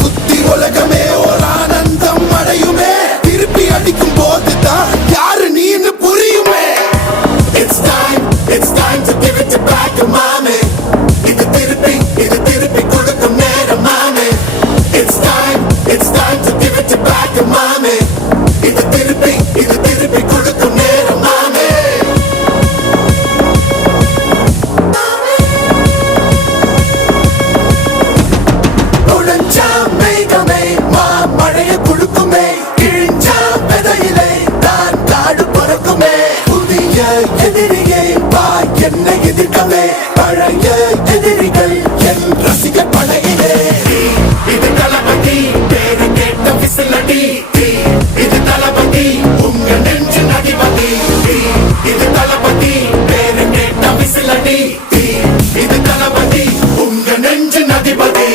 குத்தி உலகமே ஒரு ஆனந்தம் அடையுமே திருப்பி அடிக்கும் போதுதான் யாரு நீன்னு புரியுமே. It's time to give it back to mommy. இது திருப்பி கொடுக்கும் நேரம் மாமே. It's time to give it back to mommy. இது திருப்பி கொடுக்கும் நேரம் மாமே. உடஞ்சா மேகமே மழைய குடுக்குமே கிழிஞ்சா விதையிலே தான் காடு பிறக்குமே. புதிய எதிரியை வா என்னை எதிர்க்கவே பழைய எதிரிகள் என் ரசிக படையிலே. இது தளபதி பேரு கேட்ட விசிலடி. இது தளபதி உங்க நெஞ்சு நடிபதி. இது தளபதி பேரு கேட்ட விசிலடி. இது தளபதி உங்க நெஞ்சு நதிபதி.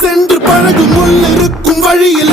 சென்று பழகும் முள் இருக்கும் வழியில்